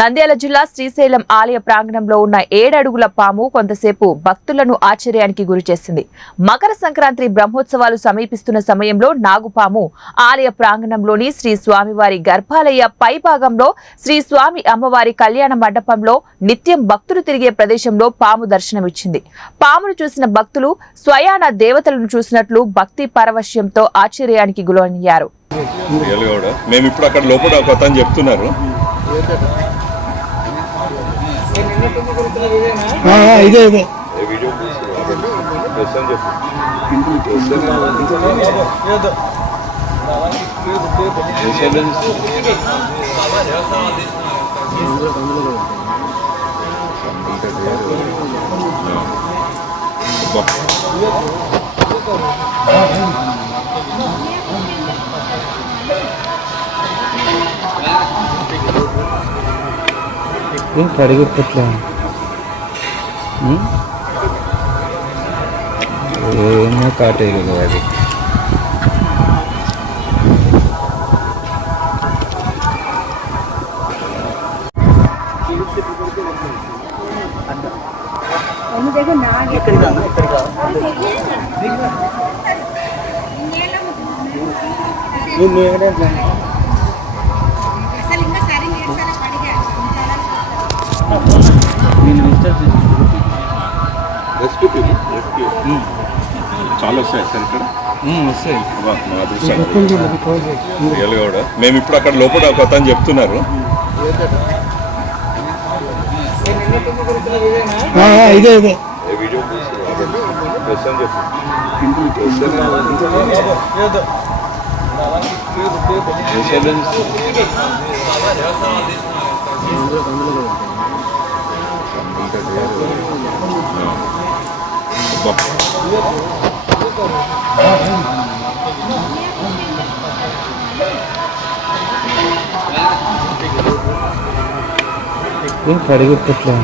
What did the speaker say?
నంద్యాల జిల్లా శ్రీశైలం ఆలయ ప్రాంగణంలో ఉన్న 7 అడుగుల పాము కొంతసేపు భక్తులను ఆశ్చర్యానికి గురిచేసింది. మకర సంక్రాంతి బ్రహ్మోత్సవాలు సమీపిస్తున్న సమయంలో నాగుపాము ఆలయ ప్రాంగణంలోని శ్రీ స్వామివారి గర్భాలయ పై భాగంలో శ్రీ స్వామి అమ్మవారి కళ్యాణ మండపంలో నిత్యం భక్తులు తిరిగే ప్రదేశంలో పాము దర్శనమిచ్చింది. పామును చూసిన భక్తులు స్వయాన దేవతలను చూసినట్లు భక్తి పరవశ్యంతో ఆశ్చర్యానికి గురయ్యారు. మేము ఇప్పుడు అక్కడ లోపల ఒక అతను చెప్తున్నారు. ఇదే పరిగెత్తట్లే ఏమో కాటేయలేదు అది. చాలా వస్తాయి సార్ ఇక్కడ వస్తాయి. మేము ఇప్పుడు అక్కడ లోపల ఒక అతను చెప్తున్నారు. ఇదే పరిగెత్తట్లే